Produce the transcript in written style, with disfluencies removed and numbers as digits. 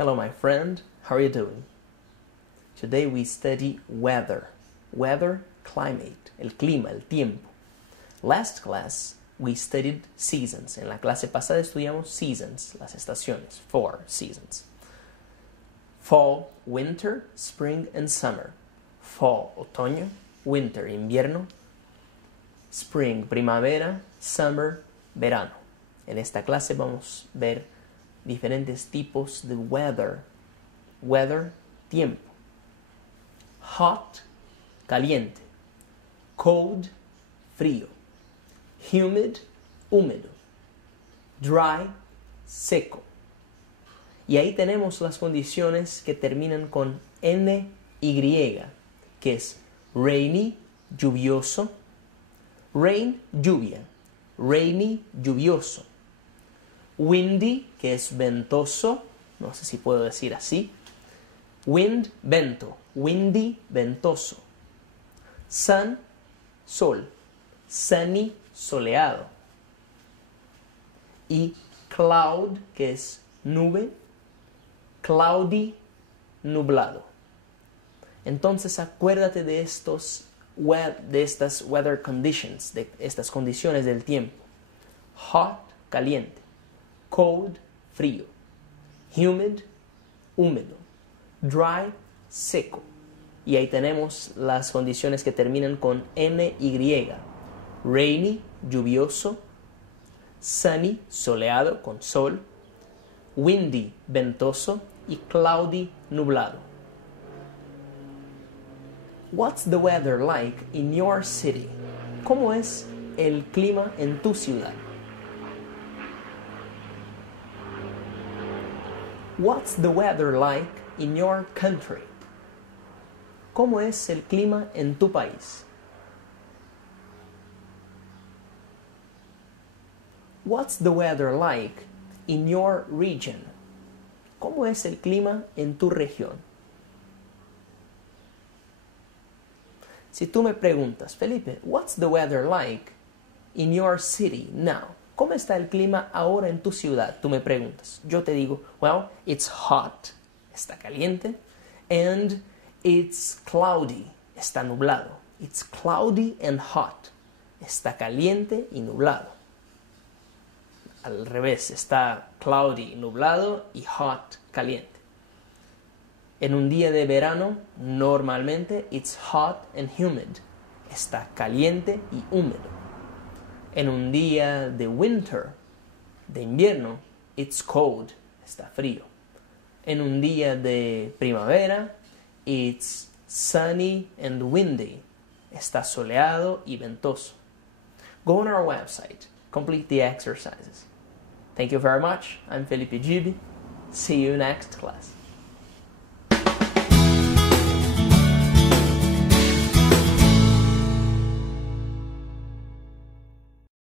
Hello my friend, how are you doing? Today we study weather. Weather, climate, el clima, el tiempo. Last class we studied seasons. En la clase pasada estudiamos seasons, las estaciones, 4 seasons. Fall, winter, spring and summer. Fall, otoño, winter, invierno, spring, primavera, summer, verano. En esta clase vamos a ver diferentes tipos de weather. Weather, tiempo. Hot, caliente. Cold, frío. Humid, húmedo. Dry, seco. Y ahí tenemos las condiciones que terminan con NY, que es rainy, lluvioso. Rain, lluvia. Rainy, lluvioso. Windy, que es ventoso. No sé si puedo decir así. Wind, vento. Windy, ventoso. Sun, sol. Sunny, soleado. Y cloud, que es nube. Cloudy, nublado. Entonces acuérdate de estas weather conditions, de estas condiciones del tiempo. Hot, caliente. Cold, frío. Humid, húmedo. Dry, seco. Y ahí tenemos las condiciones que terminan con NY. Rainy, lluvioso. Sunny, soleado, con sol. Windy, ventoso. Y cloudy, nublado. What's the weather like in your city? ¿Cómo es el clima en tu ciudad? What's the weather like in your country? ¿Cómo es el clima en tu país? What's the weather like in your region? ¿Cómo es el clima en tu región? Si tú me preguntas, Felipe, what's the weather like in your city now? ¿Cómo está el clima ahora en tu ciudad? Tú me preguntas. Yo te digo, well, it's hot, está caliente, and it's cloudy, está nublado. It's cloudy and hot, está caliente y nublado. Al revés, está cloudy, nublado, y hot, caliente. En un día de verano, normalmente, it's hot and humid, está caliente y húmedo. En un día de winter, de invierno, it's cold, está frío. En un día de primavera, it's sunny and windy, está soleado y ventoso. Go on our website, complete the exercises. Thank you very much. I'm Felipe Gibi. See you next class.